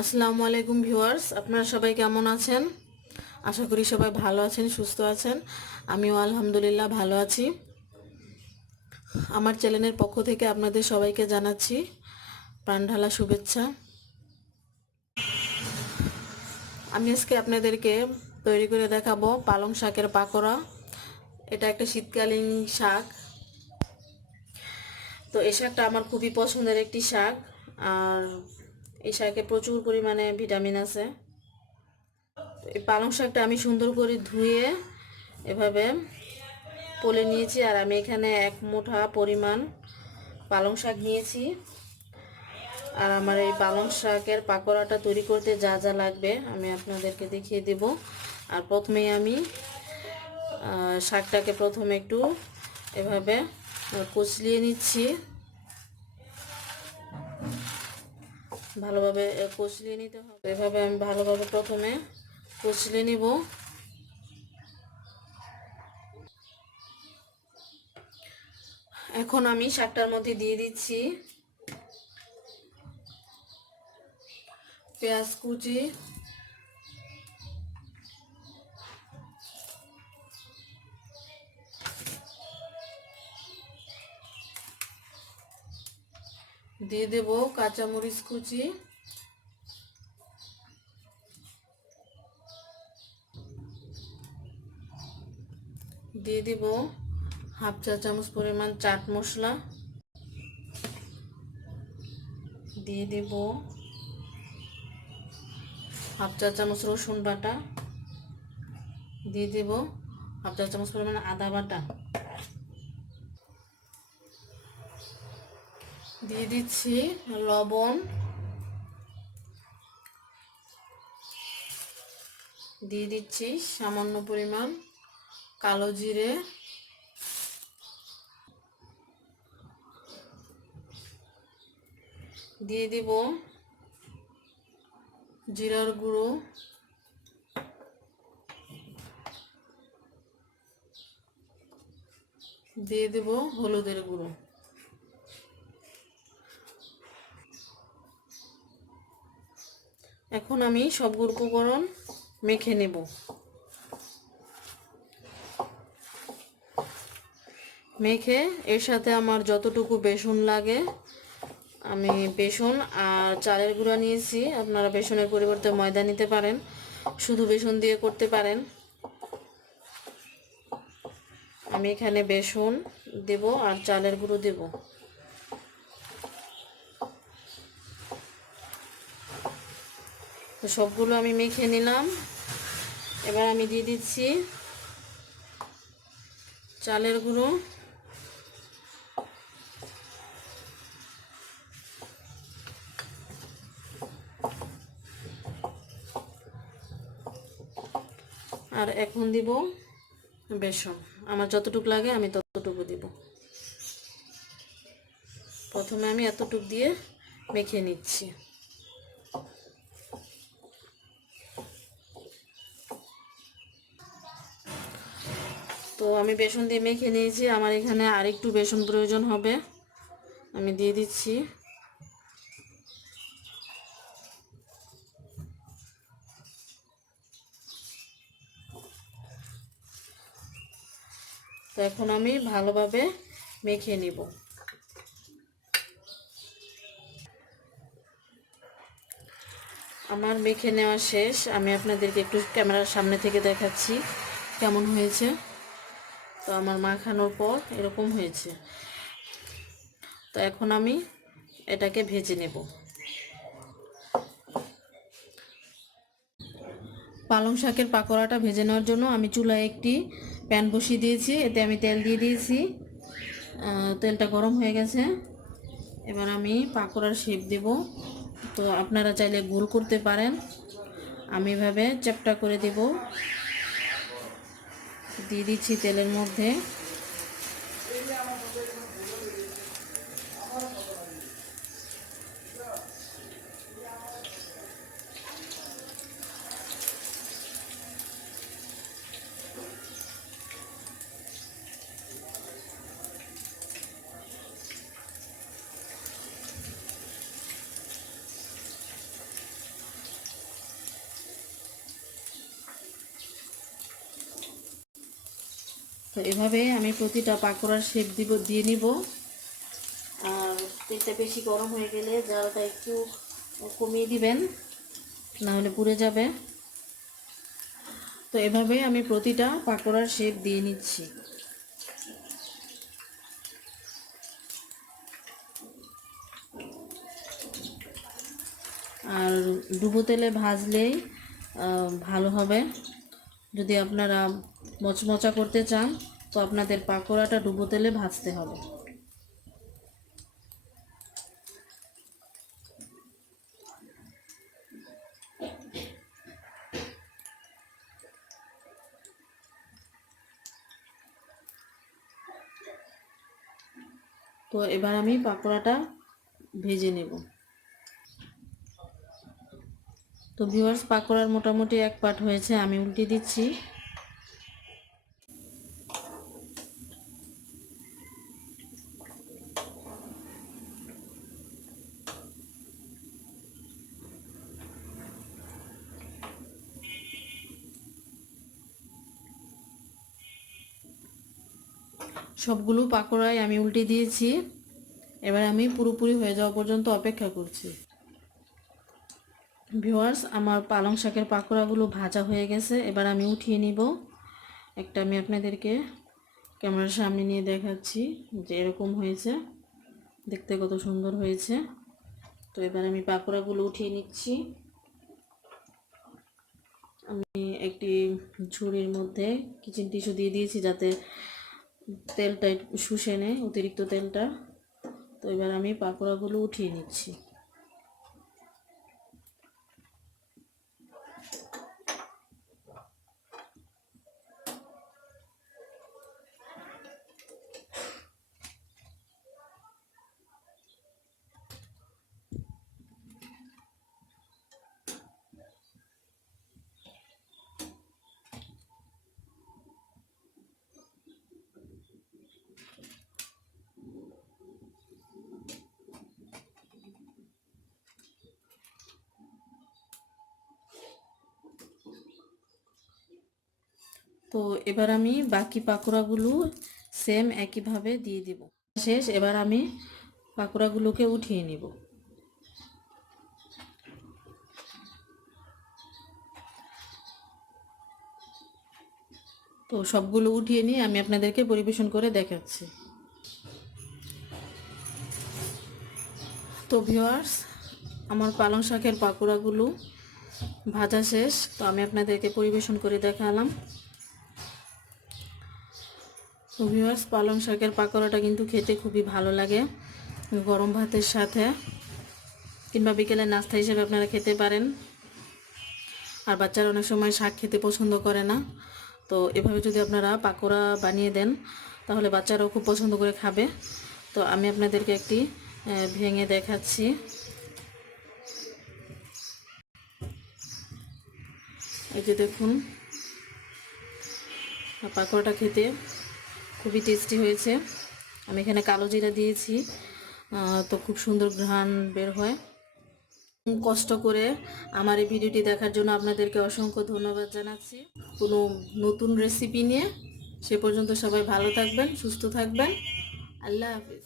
আসসালামু আলাইকুম ভিউয়ার্স, আপনারা সবাই কেমন আছেন? আশা করি সবাই ভালো আছেন, সুস্থ আছেন। আমিও আলহামদুলিল্লাহ ভালো আছি। আমার চ্যানেলের পক্ষ থেকে আপনাদের সবাইকে জানাচ্ছি প্রাণঢালা শুভেচ্ছা। আমি আজকে আপনাদেরকে তৈরি করে দেখাবো পালং শাকের পাকোড়া। এটা একটা শীতকালীন শাক। তো এই শাকটা আমার খুবই পছন্দের একটি শাক। আর এই শাকে প্রচুর পরিমাণে ভিটামিন আছে। এই পালং শাকটা আমি সুন্দর করে ধুয়ে এভাবে পলে নিয়েছি আর আমি এখানে এক মুঠা পরিমাণ পালং শাক নিয়েছি। আর আমার এই পালং শাকের পাকোড়াটা তৈরি করতে যা যা লাগবে আমি আপনাদেরকে দেখিয়ে দেব। আর প্রথমেই আমি শাকটাকে প্রথমে একটু এভাবে কচলিয়ে নিচ্ছি। ভালোভাবে কচলিয়ে নিতে হবে। এভাবে আমি ভালোভাবে প্রথমে কুচলে নিব। এখন আমি শাকটার মধ্যে দিয়ে দিচ্ছি পেঁয়াজ কুচি। দিয়ে দেব কাঁচামরিচ কুচি। দিয়ে দেব হাফ চা চামচ পরিমাণ চাট মশলা। দিয়ে দেব হাফ চা চামচ রসুন বাটা। দিয়ে দেব হাফ চা চামচ পরিমাণ আদা বাটা। দিয়ে দিচ্ছি লবণ। দিয়ে দিচ্ছি সামান্য পরিমাণ কালো জিরে। দিয়ে দিব জিরার গুঁড়ো। দিয়ে দেব হলুদের গুঁড়ো। এখন আমি সবগুলো উপকরণ মেখে নেব। মেখে এর সাথে আমার যতটুকু বেসন লাগে, আমি বেসন আর চালের গুঁড়া নিয়েছি। আপনারা বেসনের পরিবর্তে ময়দা নিতে পারেন, শুধু বেসন দিয়ে করতে পারেন। আমি এখানে বেসন দেব আর চালের গুঁড়ো দেব। তো সবগুলো আমি মেখে নিলাম। এবার আমি দিয়ে দিচ্ছি চালের গুঁড়ো। আর এখন দিব বেসন। আমার যতটুকু লাগে আমি ততটুকু দিব। প্রথমে আমি এতটুকু দিয়ে মেখে নিচ্ছি। তো আমি বেসন দিয়ে মেখে নিয়েছি। আমার এখানে আরেকটু বেসন প্রয়োজন হবে। আমি দিয়ে দিচ্ছি। তো এখন আমি ভালোভাবে মেখে নিব। আমার মেখে নেওয়া শেষ। আমি আপনাদেরকে একটু ক্যামেরার সামনে থেকে দেখাচ্ছি কেমন হয়েছে। তো আমার মাখানোর পর এরকম হয়েছে। তো এখন আমি এটাকে ভেজে নেব। পালং শাকের পাকোড়াটা ভেজে নেওয়ার জন্য আমি চুলায় একটি প্যান বসিয়ে দিয়েছি। এতে আমি তেল দিয়ে দিয়েছি। তেলটা গরম হয়ে গেছে। এবার আমি পাকোড়ার শেপ দেব। তো আপনারা চাইলে গোল করতে পারেন। আমি এভাবে চ্যাপটা করে দেব। দিয়ে দিচ্ছি তেলের মধ্যে। তো এভাবে আমি প্রতিটা পাকোড়ার শেপ দিব, দিয়ে নিব। আর তেলটা বেশি গরম হয়ে গেলে জালটা একটু কমিয়ে দিবেন না হলে পুড়ে যাবে। তো এভাবে আমি প্রতিটা পাকোড়ার শেপ দিয়ে নিচ্ছি। আর ডুবো তেলে ভাজলেই ভালো হবে। যদি আপনারা মচমচা করতে চান, তো আপনাদের পাকোড়াটা ডুবো তেলে ভাজতে হবে। তো এবার আমি পাকোড়াটা ভেজে নেব। তো ভিউয়ার্স পাকোড়ার মোটামুটি এক পাট হয়েছে, আমি উল্টে দিচ্ছি। সবগুলো পাকোড়াই আমি উল্টে দিয়েছি। এবার আমি পুরোপুরি হয়ে যাওয়া পর্যন্ত অপেক্ষা করছি। ভিউয়ার্স, আমার পালং শাকের পাকোড়াগুলো ভাজা হয়ে গেছে। এবার আমি উঠিয়ে নিব। একটা আমি আপনাদেরকে ক্যামেরার সামনে নিয়ে দেখাচ্ছি যে এরকম হয়েছে। দেখতে কত সুন্দর হয়েছে। তো এবার আমি পাকোড়াগুলো উঠিয়ে নিচ্ছি। আমি একটি ঝুড়ির মধ্যে কিচেন টিস্যু দিয়ে দিয়েছি যাতে তেলটা শুষে নেয়, অতিরিক্ত তেলটা। তো এবার আমি পাকোড়াগুলো উঠিয়ে নিচ্ছি। তো এবার আমি বাকি পাকোড়াগুলো সেম একইভাবে দিয়ে দিব। শেষ, এবার আমি পাকোড়াগুলোকে উঠিয়ে নিব। তো সবগুলো উঠিয়ে নিয়ে আমি আপনাদেরকে পরিবেশন করে দেখাচ্ছি। তো ভিওয়ার্স আমার পালং শাকের পাকোড়াগুলো ভাজা শেষ, তো আমি আপনাদেরকে পরিবেশন করে দেখালাম। ভিউয়ার্স পালং শাকের পাকোড়াটা কিন্তু খেতে খুবই ভালো লাগে গরম ভাতের সাথে। কিংবা বিকেলে নাস্তা হিসেবে আপনারা খেতে পারেন। আর বাচ্চারা অনেক সময় শাক খেতে পছন্দ করে না। তো এভাবে যদি আপনারা পাকোড়া বানিয়ে দেন, তাহলে বাচ্চারাও খুব পছন্দ করে খাবে। তো আমি আপনাদেরকে একটি ভেঙে দেখাচ্ছি। এই যে দেখুন, পাকোড়াটা খেতে খুবই টেস্টি হয়েছে। আমি এখানে কালো জিরা দিয়েছি। তো খুব সুন্দর ঘ্রাণ বের হয়। কষ্ট করে আমার এই ভিডিওটি দেখার জন্য আপনাদেরকে অসংখ্য ধন্যবাদ জানাচ্ছি। কোনো নতুন রেসিপি নিয়ে সে পর্যন্ত সবাই ভালো থাকবেন, সুস্থ থাকবেন। আল্লাহ হাফিজ।